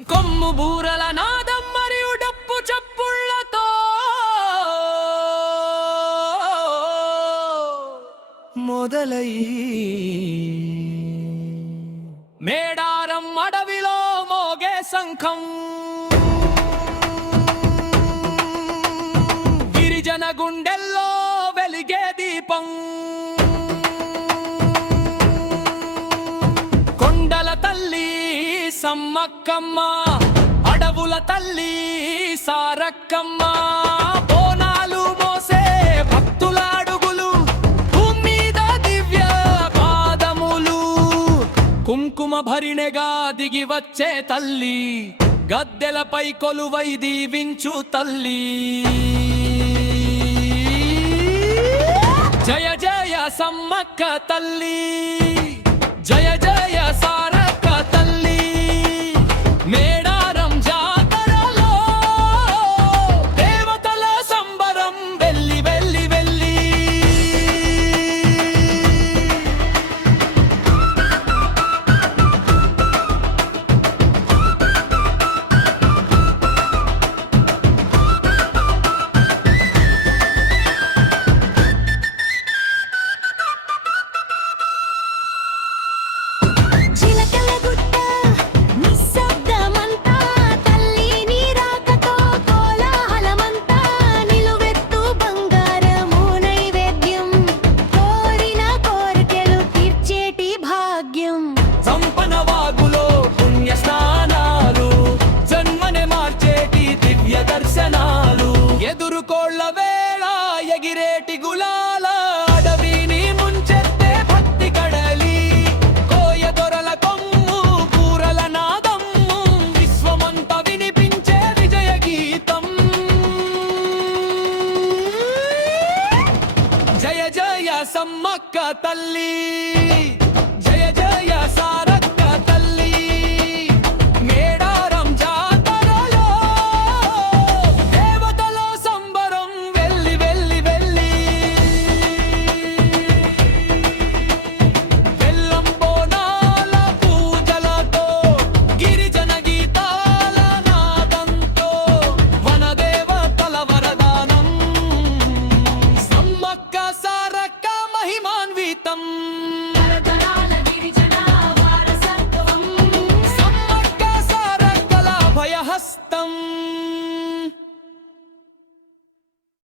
కొమ్ము బూరల నాదం మరియు డప్పు చప్పుళ్ళతో మొదలై మేడారం అడవిలో మోగే శంఖం గిరిజన గుండెల్లో వెలిగే దీపం కొండల తల్లి సమ్మక్కమ్మ అడవుల తల్లి సారక్కమ్మ బోనాలు మోసే భక్తుల అడుగులు భూమి మీద దివ్య పాదములు కుంకుమ భరిణెగా దిగి వచ్చే తల్లి గద్దెలపై కొలువై దీవించు తల్లి జయ జయ సమ్మక్క తల్లి జయ జయ సారక్క తల్లి మేడారం జాతరలో దేవతల సంబరం వెల్లి వెల్లి వెల్లి చిలకల గుట్ట నిశ్శబ్దమంతా తల్లి నీ రాకతో కోలాహలమంతా నిలువెత్తు బంగారము నైవేద్యం కోరిన కోరికలు తీర్చేటి భాగ్యం సంపన వాగులో పుణ్య స్నానాలు జన్మనే మార్చేటి దివ్య దర్శనాలు ఎదురుకోళ్ల వేళ ఎగిరేటి గులాల అడవిని ముంచెత్తే భక్తి కడలి కోయ దొరల కొమ్ము కూరల నాదమ్ము విశ్వమంత వినిపించే విజయ గీతం జయ జయ సమ్మక్క తల్లి